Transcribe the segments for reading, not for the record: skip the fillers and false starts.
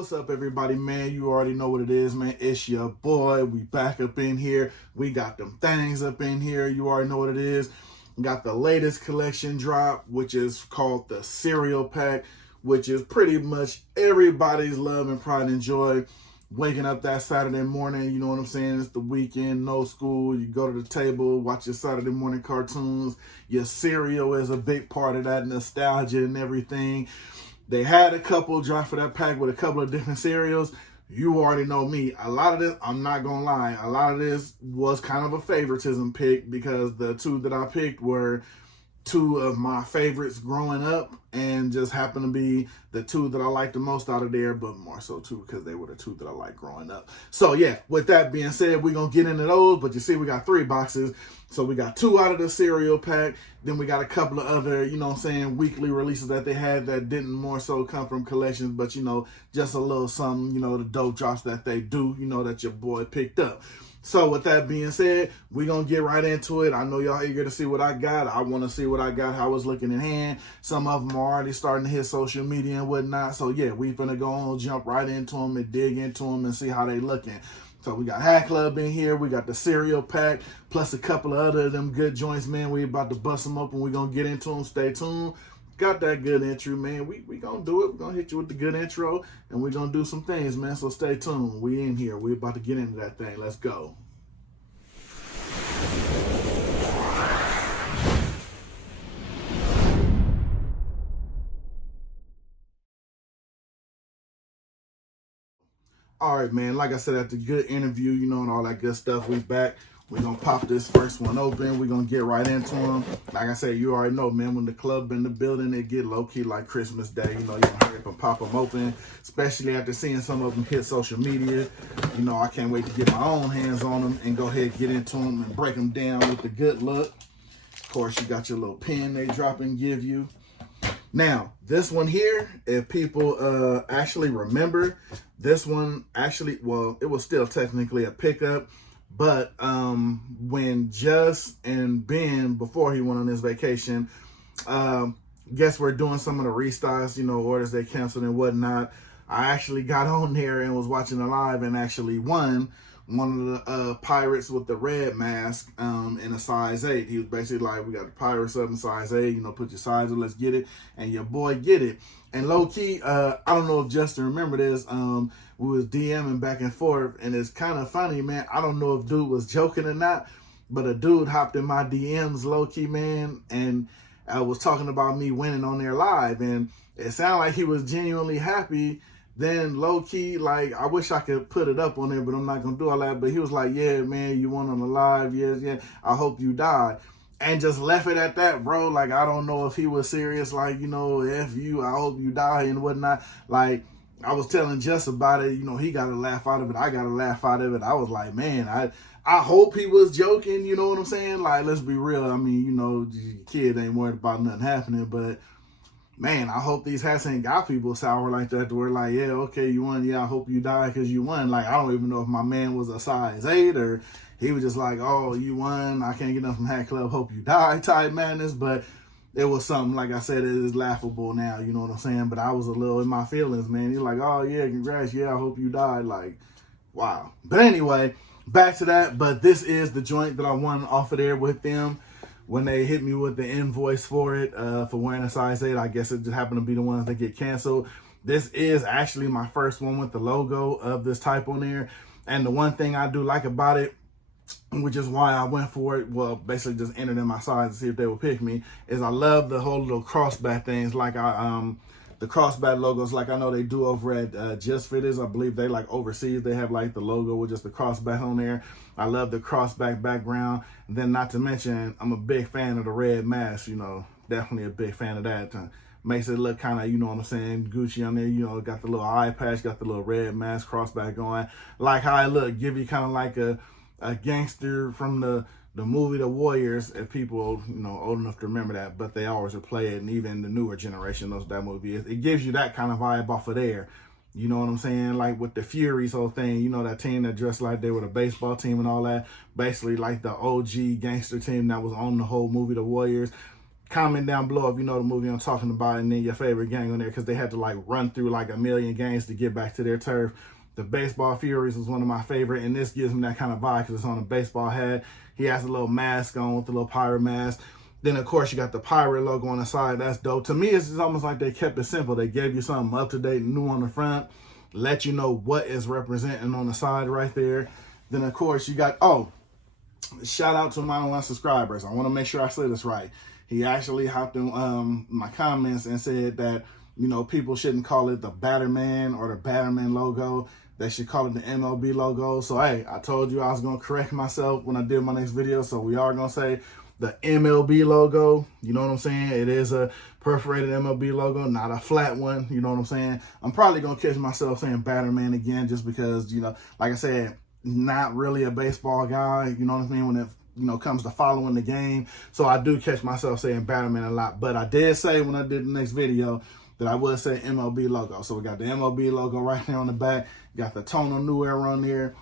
What's up, everybody, man? You already know what it is, man. It's your boy. We back up in here. We got them things up in here. You already know what it is. We got the latest collection drop, which is called the cereal pack, which is pretty much everybody's love and pride and joy. Waking up that Saturday morning, you know what I'm saying? It's the weekend, no school. You go to the table, watch your Saturday morning cartoons. Your cereal is a big part of that nostalgia and everything. They had a couple drop for that pack with a couple of different cereals. You already know me. A lot of this, I'm not going to lie, a lot of this was kind of a favoritism pick because the two that I picked were two of my favorites growing up and just happened to be the two that I liked the most out of there, but more so too because they were the two that I liked growing up. So yeah, with that being said, we're going to get into those, but you see we got 3 boxes. So we got 2 out of the cereal pack. Then we got a couple of other, you know what I'm saying, weekly releases that they had that didn't more so come from collections, but, you know, just a little something, you know, the dope drops that they do, you know, that your boy picked up. So with that being said, we're going to get right into it. I know y'all eager to see what I got. I want to see what I got, how it's looking in hand. Some of them are already starting to hit social media and whatnot. So yeah, we finna go on, jump right into them and dig into them and see how they looking. So we got HatClub in here. We got the cereal pack, plus a couple of other of them good joints, man. We about to bust them open. We're going to get into them. Stay tuned. Got that good intro, man. We going to do it. We're going to hit you with the good intro, and we're going to do some things, man. So stay tuned. We in here. We about to get into that thing. Let's go. All right, man. Like I said, after good interview, you know, and all that good stuff, we back. We're going to pop this first one open. We're going to get right into them. Like I said, you already know, man, when the club in the building, it get low-key like Christmas Day. You know, you can hurry up and pop them open, especially after seeing some of them hit social media. You know, I can't wait to get my own hands on them and go ahead and get into them and break them down with the good look. Of course, you got your little pen they drop and give you. Now, this one here, if people actually remember, this one actually, well, it was still technically a pickup, but when Just and Ben, before he went on his vacation, guess we're doing some of the restyles, you know, orders they canceled and whatnot. I actually got on there and was watching the live and actually won one of the pirates with the red mask in a size 8. He was basically like, we got the pirates up in size 8, you know, put your size in, let's get it. And your boy get it. And low key, I don't know if Justin remember this, we was DMing back and forth, and it's kind of funny, man. I don't know if dude was joking or not, but a dude hopped in my DMs low key, man, and was talking about me winning on there live, and it sounded like he was genuinely happy. Then low key, like, I wish I could put it up on there, but I'm not gonna do all that. But he was like, yeah, man, you won on the live, yeah, I hope you die. And just left it at that, bro. Like, I don't know if he was serious, like, you know, F you, I hope you die and whatnot. Like, I was telling Jess about it, you know, he got a laugh out of it, I got a laugh out of it. I was like, man, I hope he was joking, you know what I'm saying? Like, let's be real. I mean, you know, your kid ain't worried about nothing happening, but man, I hope these hats ain't got people sour like that to where like, yeah, okay, you won. Yeah, I hope you die because you won. Like, I don't even know if my man was a size 8 or he was just like, oh, you won. I can't get enough from HatClub. Hope you die type madness. But it was something, like I said, it is laughable now. You know what I'm saying? But I was a little in my feelings, man. He's like, oh, yeah, congrats. Yeah, I hope you died. Like, wow. But anyway, back to that. But this is the joint that I won off of there with them. When they hit me with the invoice for it, for wearing a size 8, I guess it just happened to be the ones that get canceled. This is actually my first one with the logo of this type on there. And the one thing I do like about it, which is why I went for it, well, basically just entered in my size to see if they would pick me, is I love the whole little crossback things. Like the crossback logos, like I know they do over at Just Fitteds. I believe they like overseas, they have like the logo with just the crossback on there. I love the crossback background. And then not to mention, I'm a big fan of the red mask, you know, definitely a big fan of that. Makes it look kind of, you know what I'm saying, Gucci on there, you know, got the little eye patch, got the little red mask crossback going. Like how it look, give you kind of like a gangster from the movie The Warriors, if people, you know, old enough to remember that, but they always would play it, and even the newer generation knows that movie is. It gives you that kind of vibe off of there. You know what I'm saying? Like with the Furies whole thing, you know, that team that dressed like they were the baseball team and all that. Basically like the OG gangster team that was on the whole movie The Warriors. Comment down below if you know the movie I'm talking about, and then your favorite gang on there, because they had to like run through like a million gangs to get back to their turf. The Baseball Furies was one of my favorite, and this gives me that kind of vibe because it's on a baseball hat. He has a little mask on with the little pirate mask. Then, of course, you got the pirate logo on the side. That's dope. To me, it's just almost like they kept it simple. They gave you something up-to-date, new on the front, let you know what is representing on the side right there. Then, of course, you got, oh, shout out to my online subscribers. I want to make sure I say this right. He actually hopped in my comments and said that, you know, people shouldn't call it the Batterman or the Batterman logo. They should call it the MLB logo. So, hey, I told you I was going to correct myself when I did my next video. So, we are going to say the MLB logo. You know what I'm saying? It is a perforated MLB logo, not a flat one. You know what I'm saying? I'm probably going to catch myself saying Batterman again just because, you know, like I said, not really a baseball guy. You know what I mean? When it, you know, comes to following the game. So, I do catch myself saying Batterman a lot. But I did say when I did the next video that I would say MLB logo. So we got the MLB logo right there on the back. Got the tonal new era on there.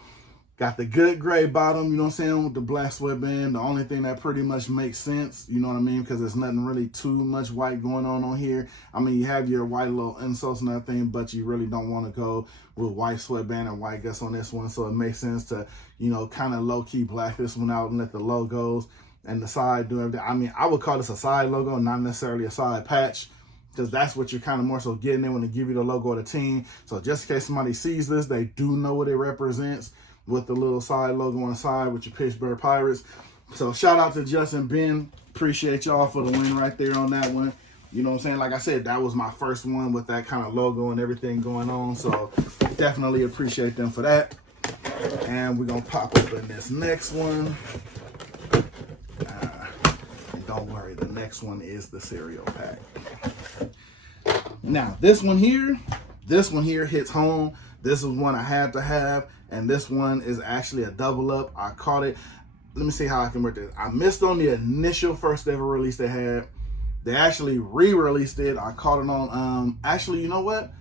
Got the good gray bottom, you know what I'm saying, with the black sweatband. The only thing that pretty much makes sense, you know what I mean, because there's nothing really too much white going on here. I mean, you have your white little insults and everything, but you really don't want to go with white sweatband and white guts on this one. So it makes sense to, you know, kind of low-key black this one out and let the logos and the side do everything. I mean, I would call this a side logo, not necessarily a side patch, because that's what you're kind of more so getting in when they give you the logo of the team. So just in case somebody sees this, they do know what it represents with the little side logo on the side with your Pittsburgh Pirates. So shout out to Justin Ben. Appreciate y'all for the win right there on that one. You know what I'm saying? Like I said, that was my first one with that kind of logo and everything going on. So definitely appreciate them for that. And we're going to pop open this next one. And don't worry, the next one is the cereal pack. Now, this one here hits home. This is one I had to have, and this one is actually a double up. I caught it. Let me see how I can work this. I missed on the initial first ever release they had. They actually re-released it. I caught it on, actually, you know what?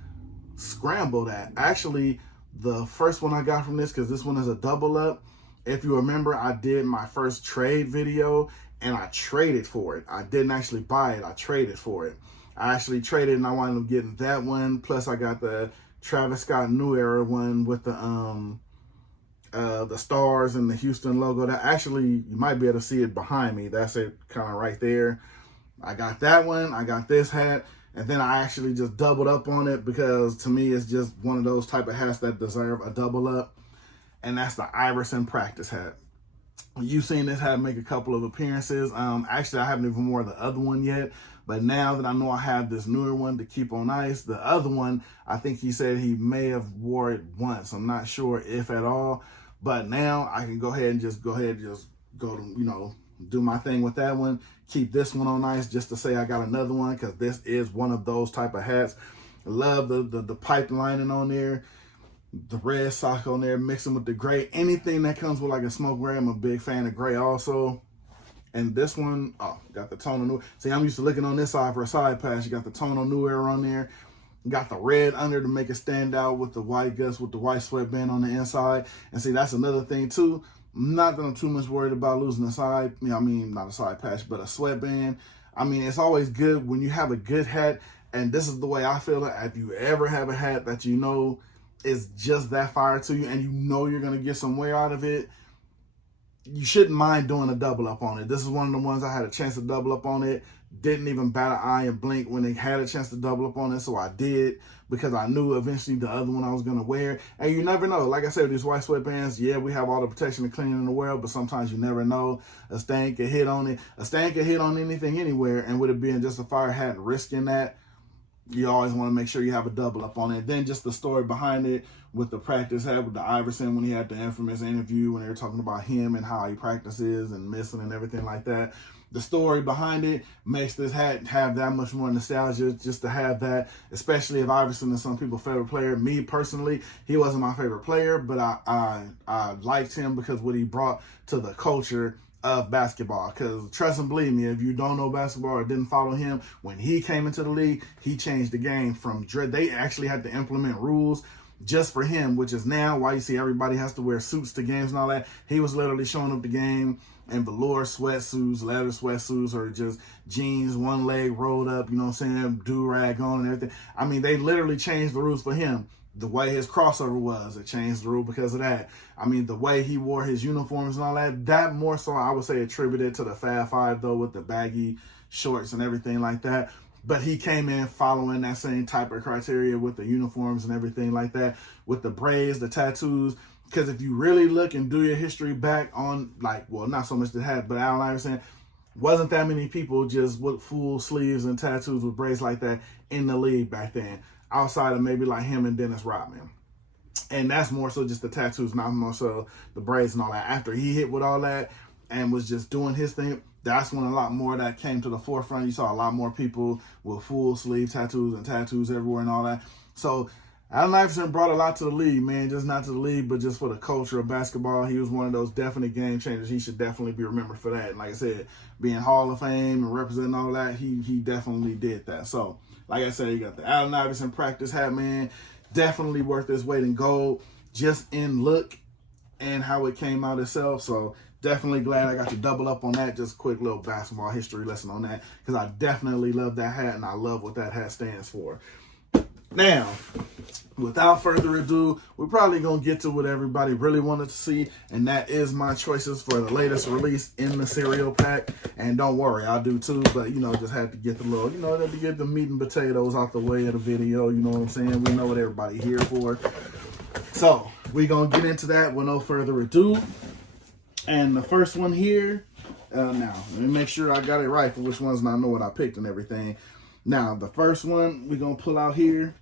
Scramble that. Actually, the first one I got from this, because this one is a double up. If you remember, I did my first trade video, and I traded for it. I didn't actually buy it. I traded for it. I actually traded, and I wound up getting that one. Plus, I got the Travis Scott New Era one with the stars and the Houston logo. That actually, you might be able to see it behind me. That's it, kind of right there. I got that one. I got this hat, and then I actually just doubled up on it because to me, it's just one of those type of hats that deserve a double up, and that's the Iverson practice hat. You've seen this hat make a couple of appearances. Actually, I haven't even worn the other one yet. But now that I know I have this newer one to keep on ice, the other one, I think he said he may have wore it once. I'm not sure if at all. But now I can go ahead and just go to, you know, do my thing with that one. Keep this one on ice just to say I got another one, because this is one of those type of hats. I love the pipe lining on there. The red sock on there, mixing with the gray. Anything that comes with like a smoke gray, I'm a big fan of gray also. And this one, oh, got the tonal new. See, I'm used to looking on this side for a side patch. You got the tonal new era on there. You got the red under to make it stand out with the white guts, with the white sweatband on the inside. And see, that's another thing too. Not that I'm too much worried about losing a side, you know, I mean, not a side patch, but a sweatband. I mean, it's always good when you have a good hat. And this is the way I feel it. If you ever have a hat that you know is just that fire to you and you know you're going to get some wear out of it, you shouldn't mind doing a double up on it. This is one of the ones I had a chance to double up on it. Didn't even bat an eye and blink when they had a chance to double up on it, so I did, because I knew eventually the other one I was going to wear. And you never know. Like I said, these white sweatbands, yeah, we have all the protection and cleaning in the world, but sometimes you never know. A stain can hit on it. A stain can hit on anything anywhere, and with it being just a fire hat, risking that, you always want to make sure you have a double up on it. Then just the story behind it with the practice hat with the Iverson when he had the infamous interview when they were talking about him and how he practices and missing and everything like that. The story behind it makes this hat have that much more nostalgia, just to have that, especially if Iverson is some people's favorite player. Me personally, he wasn't my favorite player, but I liked him because what he brought to the culture of basketball. Because trust and believe me, if you don't know basketball or didn't follow him, when he came into the league, he changed the game from they actually had to implement rules just for him, which is now why you see everybody has to wear suits to games and all that. He was literally showing up the game in velour sweatsuits, leather sweatsuits, or just jeans, one leg rolled up, you know what I'm saying, do-rag on and everything. I mean, they literally changed the rules for him. The way his crossover was, it changed the rule because of that. I mean, the way he wore his uniforms and all that, that more so I would say attributed to the Fab Five, though, with the baggy shorts and everything like that. But he came in following that same type of criteria with the uniforms and everything like that, with the braids, the tattoos. Because if you really look and do your history back on, like, well, not so much the hat, but Allen Iverson, wasn't that many people just with full sleeves and tattoos with braids like that in the league back then, outside of maybe like him and Dennis Rodman. And that's more so just the tattoos, not more so the braids and all that. After he hit with all that and was just doing his thing, that's when a lot more of that came to the forefront. You saw a lot more people with full sleeve tattoos and tattoos everywhere and all that. So Allen Iverson brought a lot to the league, man. Just not to the league, but just for the culture of basketball. He was one of those definite game changers. He should definitely be remembered for that. And like I said, being Hall of Fame and representing all that, he definitely did that. So, like I said, you got the Allen Iverson practice hat, man. Definitely worth its weight in gold, just in look and how it came out itself. So, definitely glad I got to double up on that. Just a quick little basketball history lesson on that, because I definitely love that hat and I love what that hat stands for. Now, without further ado, we're probably going to get to what everybody really wanted to see, and that is my choices for the latest release in the cereal pack. And don't worry, I do too, but, you know, just had to get the little, you know, to get the meat and potatoes out the way of the video, you know what I'm saying? We know what everybody here for. So, we're going to get into that with no further ado. And the first one here, now, let me make sure I got it right for which ones and I know what I picked and everything. Now, the first one we're going to pull out here,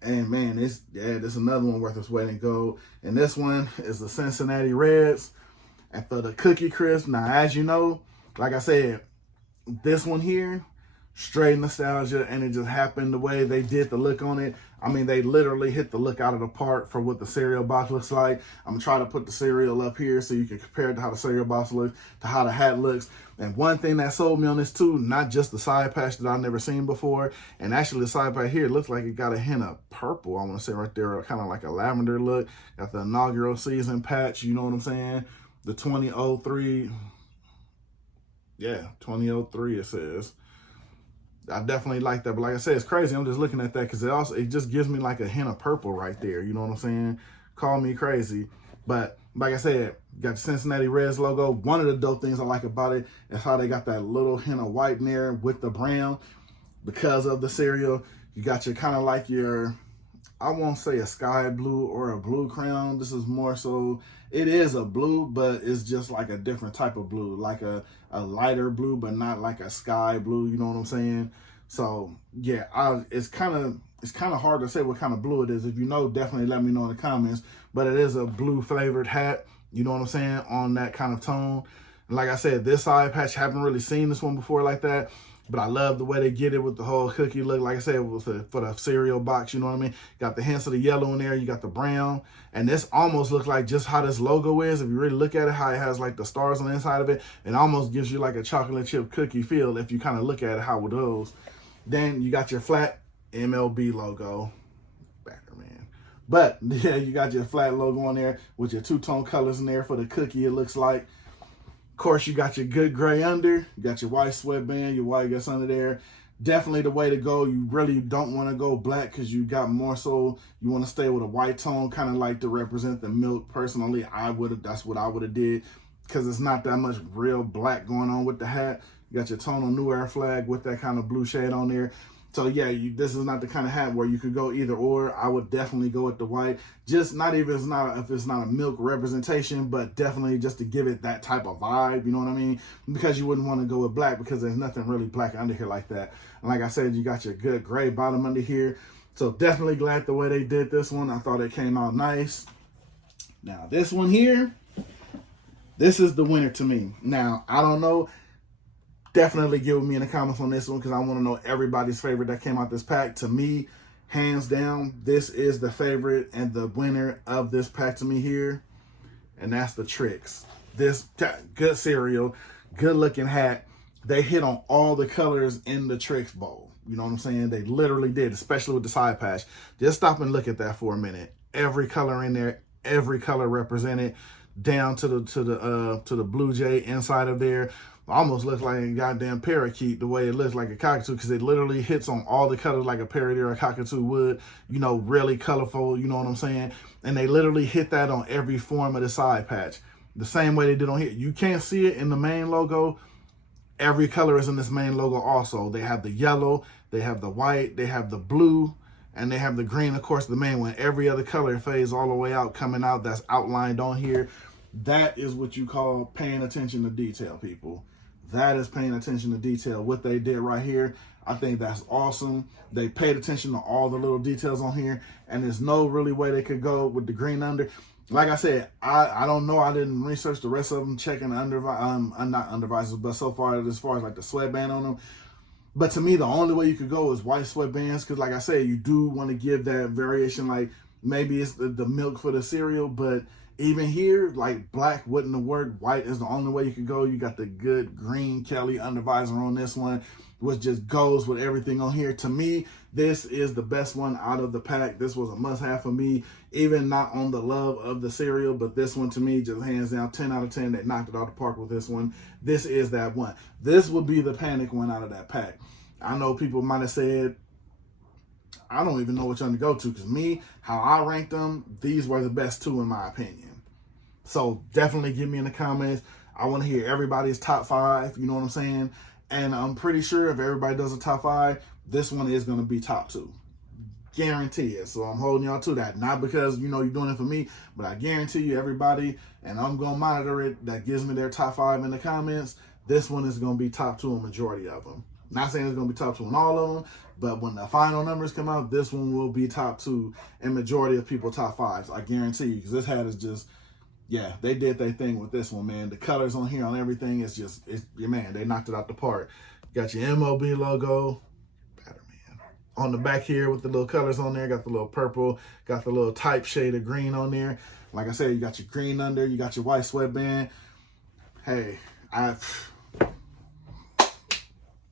and man, this is another one worth its weight in gold. And this one is the Cincinnati Reds. And for the Cookie Crisp, now, as you know, like I said, this one here, straight nostalgia, and it just happened the way they did the look on it. I mean, they literally hit the look out of the park for what the cereal box looks like. I'm going to try to put the cereal up here so you can compare it to how the cereal box looks, to how the hat looks. And one thing that sold me on this too, not just the side patch that I've never seen before, and actually the side patch here looks like it got a hint of purple, I want to say right there, kind of like a lavender look. Got the inaugural season patch, you know what I'm saying? The 2003, yeah, 2003 it says. I definitely like that, but like I said, it's crazy. I'm just looking at that because it just gives me like a hint of purple right there. You know what I'm saying? Call me crazy, but like I said, got the Cincinnati Reds logo. One of the dope things I like about it is how they got that little hint of white in there with the brown because of the cereal. You got your kind of like your, I won't say a sky blue or a blue crown. This is more so, it is a blue, but it's just like a different type of blue, like a lighter blue, but not like a sky blue, you know what I'm saying? So yeah, it's kind of hard to say what kind of blue it is. If you know, definitely let me know in the comments, but it is a blue flavored hat, you know what I'm saying, on that kind of tone. And like I said, this side patch, haven't really seen this one before like that, but I love the way they get it with the whole cookie look. Like I said, for the cereal box, you know what I mean? Got the hints of the yellow in there. You got the brown. And this almost looks like just how this logo is. If you really look at it, how it has like the stars on the inside of it, it almost gives you like a chocolate chip cookie feel if you kind of look at it, how it goes. Then you got your flat MLB logo. Backer, man. But yeah, you got your flat logo on there with your two-tone colors in there for the cookie, it looks like. Of course, you got your good gray under, you got your white sweatband, your white guts under there. Definitely the way to go. You really don't want to go black because you got more so, you want to stay with a white tone, kind of like to represent the milk. Personally, that's what I would have did, because it's not that much real black going on with the hat. You got your Tonal New Era flag with that kind of blue shade on there. So yeah, this is not the kind of hat where you could go either or. I would definitely go with the white. Just not even if it's not a milk representation, but definitely just to give it that type of vibe, you know what I mean? Because you wouldn't want to go with black because there's nothing really black under here like that. And like I said, you got your good gray bottom under here. So definitely glad the way they did this one. I thought it came out nice. Now this one here, this is the winner to me. Now, I don't know. Definitely get with me in the comments on this one because I want to know everybody's favorite that came out this pack. To me, hands down, this is the favorite and the winner of this pack to me here. And that's the Trix. This good cereal, good looking hat. They hit on all the colors in the Trix bowl. You know what I'm saying? They literally did, especially with the side patch. Just stop and look at that for a minute. Every color in there, every color represented, down to the blue jay inside of there. Almost looks like a goddamn parakeet the way it looks like a cockatoo, because it literally hits on all the colors like a parrot or a cockatoo would, you know, really colorful, you know what I'm saying? And they literally hit that on every form of the side patch. The same way they did on here. You can't see it in the main logo. Every color is in this main logo also. They have the yellow, they have the white, they have the blue, and they have the green, of course, the main one. Every other color fades all the way out, coming out, that's outlined on here. That is what you call paying attention to detail, people. That is paying attention to detail. What they did right here, I think that's awesome. They paid attention to all the little details on here, and there's no really way they could go with the green under. Like I said, I don't know. I didn't research the rest of them, checking the not undervisors, but so far as like the sweatband on them. But to me, the only way you could go is white sweatbands, because like I said, you do want to give that variation. Like maybe it's the milk for the cereal, but even here, like black wouldn't have worked. White is the only way you could go. You got the good green Kelly undervisor on this one, which just goes with everything on here. To me, this is the best one out of the pack. This was a must-have for me, even not on the love of the cereal, but this one to me, just hands down, 10 out of 10. They knocked it out of the park with this one. This is that one. This would be the panic one out of that pack. I know people might have said, I don't even know which one to go to, because me, how I ranked them, these were the best two in my opinion. So definitely give me in the comments. I want to hear everybody's top 5, you know what I'm saying? And I'm pretty sure if everybody does a top 5, this one is going to be top 2. Guarantee it. So I'm holding y'all to that. Not because, you know, you're doing it for me, but I guarantee you everybody, and I'm going to monitor it, that gives me their top 5 in the comments, this one is going to be top 2 in majority of them. Not saying it's going to be top 2 in all of them, but when the final numbers come out, this one will be top 2 in majority of people top 5s. I guarantee you, because this hat is just, yeah, they did their thing with this one, man. The colors on here on everything is just, man, they knocked it out the park. Got your MOB logo, man. On the back here with the little colors on there, got the little purple, got the little type shade of green on there. Like I said, you got your green under, you got your white sweatband. Hey,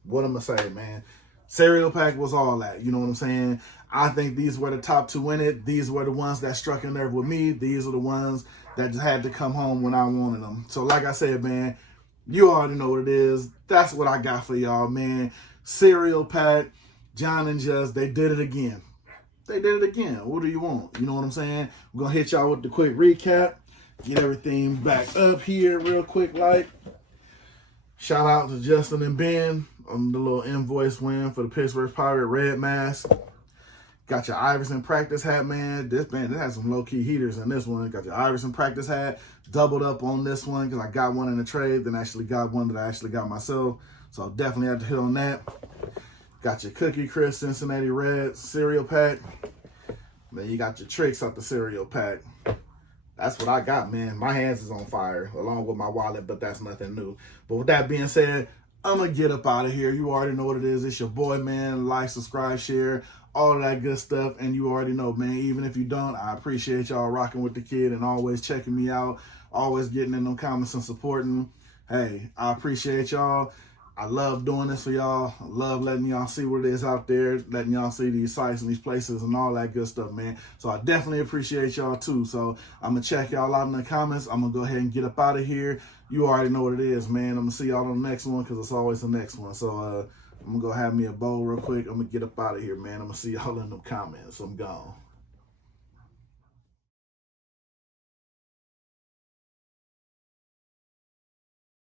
what I'm gonna say, man. Cereal pack was all that, you know what I'm saying? I think these were the top 2 in it. These were the ones that struck a nerve with me. These are the ones that just had to come home when I wanted them. So like I said, man, you already know what it is. That's what I got for y'all, man. Cereal pack, John and Just, they did it again. They did it again. What do you want? You know what I'm saying? We're going to hit y'all with the quick recap. Get everything back up here real quick like. Shout out to Justin and Ben on the little invoice win for the Pittsburgh Pirate red mask. Got your Iverson practice hat, man. This has some low-key heaters in this one. Got your Iverson practice hat. Doubled up on this one because I got one in the trade, then actually got one that I actually got myself. So I'll definitely have to hit on that. Got your Cookie Crisp Cincinnati Red cereal pack. Then you got your Trix out the cereal pack. That's what I got, man. My hands is on fire along with my wallet, but that's nothing new. But with that being said, I'm going to get up out of here. You already know what it is. It's your boy, man. Like, subscribe, share, all of that good stuff. And you already know, man, even if you don't, I appreciate y'all rocking with the kid and always checking me out, always getting in them comments and supporting. Hey, I appreciate y'all. I love doing this for y'all. I love letting y'all see what it is out there, letting y'all see these sites and these places and all that good stuff, man. So I definitely appreciate y'all too. So I'm going to check y'all out in the comments. I'm going to go ahead and get up out of here. You already know what it is, man. I'm going to see y'all on the next one because it's always the next one. So I'm going to go have me a bowl real quick. I'm going to get up out of here, man. I'm going to see y'all in the comments. I'm gone.